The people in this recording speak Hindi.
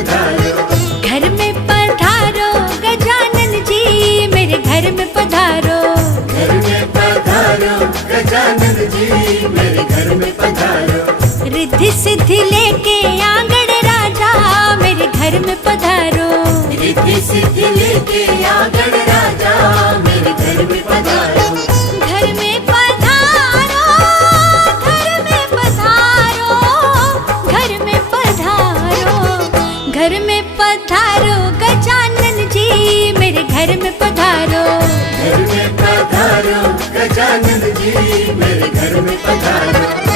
पधारो। घर में पधारो गजानन जी, मेरे घर में पधारो। घर में पधारो गजानन जी, मेरे घर में पधारो। रिद्धि सिद्धि लेके आंगण राजा, मेरे घर में पधारो। रिद्धि सिद्धि लेके आंगण राजा, मेरे घर में पधारो। घर में पधारो, घर में पधारो, घर में पधारो। घर में पधारो गजानन जी, मेरे घर में पधारो। घर में पधारो गजानन जी, मेरे घर में पधारो।